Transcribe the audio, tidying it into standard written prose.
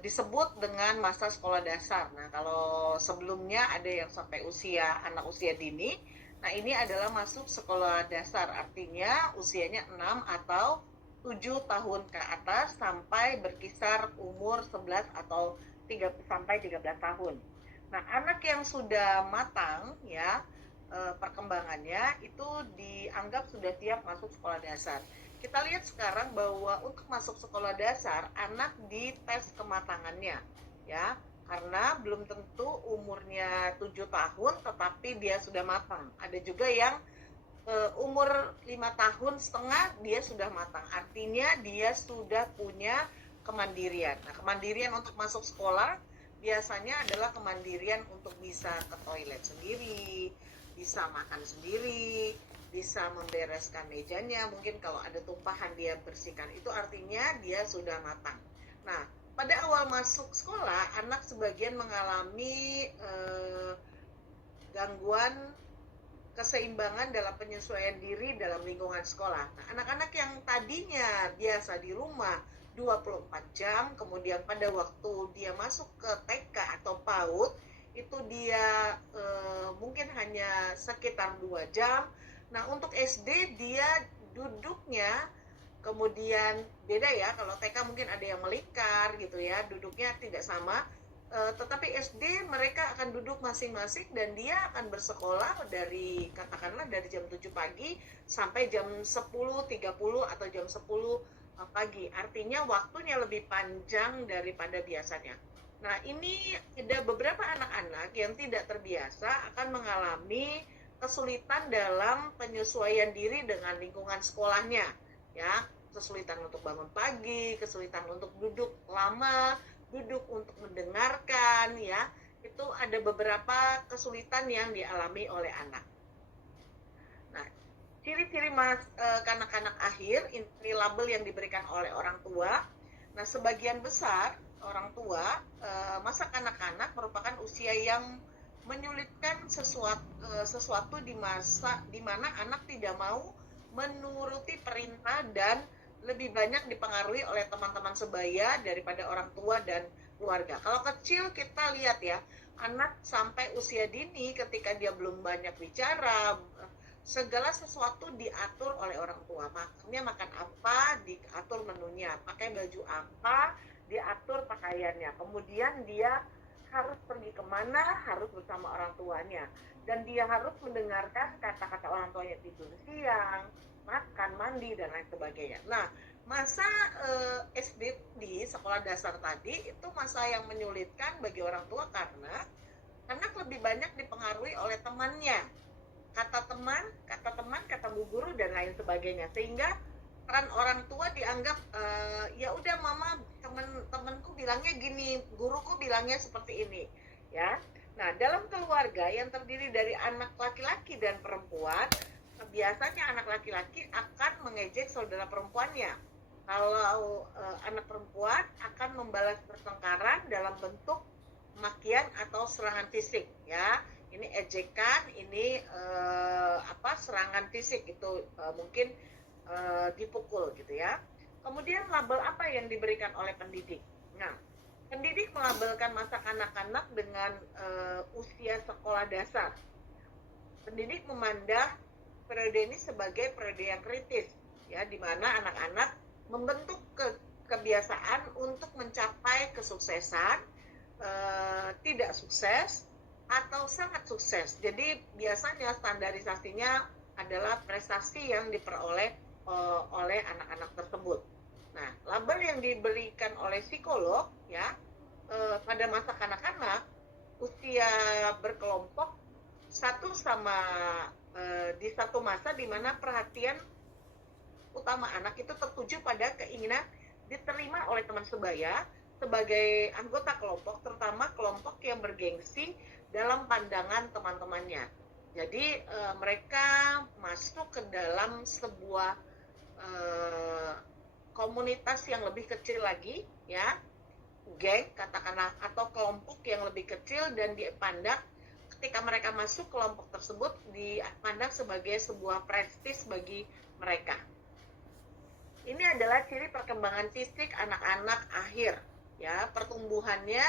disebut dengan masa sekolah dasar. Nah, kalau sebelumnya ada yang sampai anak usia dini, nah ini adalah masuk sekolah dasar, artinya usianya 6 atau 7 tahun ke atas sampai berkisar umur 11 atau 3 sampai 13 tahun. Nah, anak yang sudah matang ya perkembangannya itu dianggap sudah siap masuk sekolah dasar. Kita lihat sekarang bahwa untuk masuk sekolah dasar anak dites kematangannya ya, karena belum tentu umurnya 7 tahun tetapi dia sudah matang. Ada juga yang umur 5 tahun setengah dia sudah matang, artinya dia sudah punya kemandirian. Nah, kemandirian untuk masuk sekolah biasanya adalah kemandirian untuk bisa ke toilet sendiri, bisa makan sendiri, bisa membereskan mejanya, mungkin kalau ada tumpahan dia bersihkan, itu artinya dia sudah matang. Nah, pada awal masuk sekolah, anak sebagian mengalami gangguan keseimbangan dalam penyesuaian diri dalam lingkungan sekolah. Nah, anak-anak yang tadinya biasa di rumah 24 jam, kemudian pada waktu dia masuk ke TK atau PAUD, itu dia mungkin hanya sekitar 2 jam. Nah, untuk SD dia duduknya kemudian beda ya, kalau TK mungkin ada yang melingkar gitu ya, duduknya tidak sama. Tetapi SD mereka akan duduk masing-masing dan dia akan bersekolah dari katakanlah dari jam 7 pagi sampai jam 10.30 atau jam 10 pagi. Artinya waktunya lebih panjang daripada biasanya. Nah, ini ada beberapa anak-anak yang tidak terbiasa akan mengalami kesulitan dalam penyesuaian diri dengan lingkungan sekolahnya, ya. Kesulitan untuk bangun pagi, kesulitan untuk duduk lama, duduk untuk mendengarkan ya, itu ada beberapa kesulitan yang dialami oleh anak. Nah, ciri-ciri kanak-kanak akhir ini label yang diberikan oleh orang tua. Nah, sebagian besar orang tua masa kanak-kanak merupakan usia yang menyulitkan sesuatu di masa di mana anak tidak mau menuruti perintah dan lebih banyak dipengaruhi oleh teman-teman sebaya daripada orang tua dan keluarga. Kalau kecil kita lihat ya, anak sampai usia dini ketika dia belum banyak bicara, segala sesuatu diatur oleh orang tua. Makannya makan apa, diatur menunya. Pakai baju apa, diatur pakaiannya. Kemudian dia harus pergi kemana, harus bersama orang tuanya. Dan dia harus mendengarkan kata-kata orang tuanya, tidur siang, makan, mandi, dan lain sebagainya. Nah, masa SD di sekolah dasar tadi itu masa yang menyulitkan bagi orang tua karena anak lebih banyak dipengaruhi oleh temannya. Kata teman, kata bu guru, dan lain sebagainya. Sehingga peran orang tua dianggap ya udah mama, temenku bilangnya gini, guruku bilangnya seperti ini, ya. Nah, dalam keluarga yang terdiri dari anak laki-laki dan perempuan, biasanya anak laki-laki akan mengejek saudara perempuannya. Kalau anak perempuan akan membalas pertengkaran dalam bentuk makian atau serangan fisik, ya. Ini ejekan, ini serangan fisik itu mungkin dipukul gitu ya. Kemudian label apa yang diberikan oleh pendidik? Nah, pendidik melabelkan masa kanak-kanak dengan usia sekolah dasar. Pendidik memandang periode ini sebagai periode yang kritis, ya, di mana anak-anak membentuk kebiasaan untuk mencapai kesuksesan, tidak sukses, atau sangat sukses. Jadi biasanya standarisasinya adalah prestasi yang diperoleh oleh anak-anak tersebut. Nah, label yang diberikan oleh psikolog ya pada masa kanak-kanak usia berkelompok di satu masa di mana perhatian utama anak itu tertuju pada keinginan diterima oleh teman sebaya sebagai anggota kelompok, terutama kelompok yang bergengsi dalam pandangan teman-temannya. Jadi mereka masuk ke dalam sebuah komunitas yang lebih kecil lagi, ya, geng katakanlah, atau kelompok yang lebih kecil, dan dipandang ketika mereka masuk kelompok tersebut dipandang sebagai sebuah prestis bagi mereka. Ini adalah ciri perkembangan fisik anak-anak akhir, ya. ya, pertumbuhannya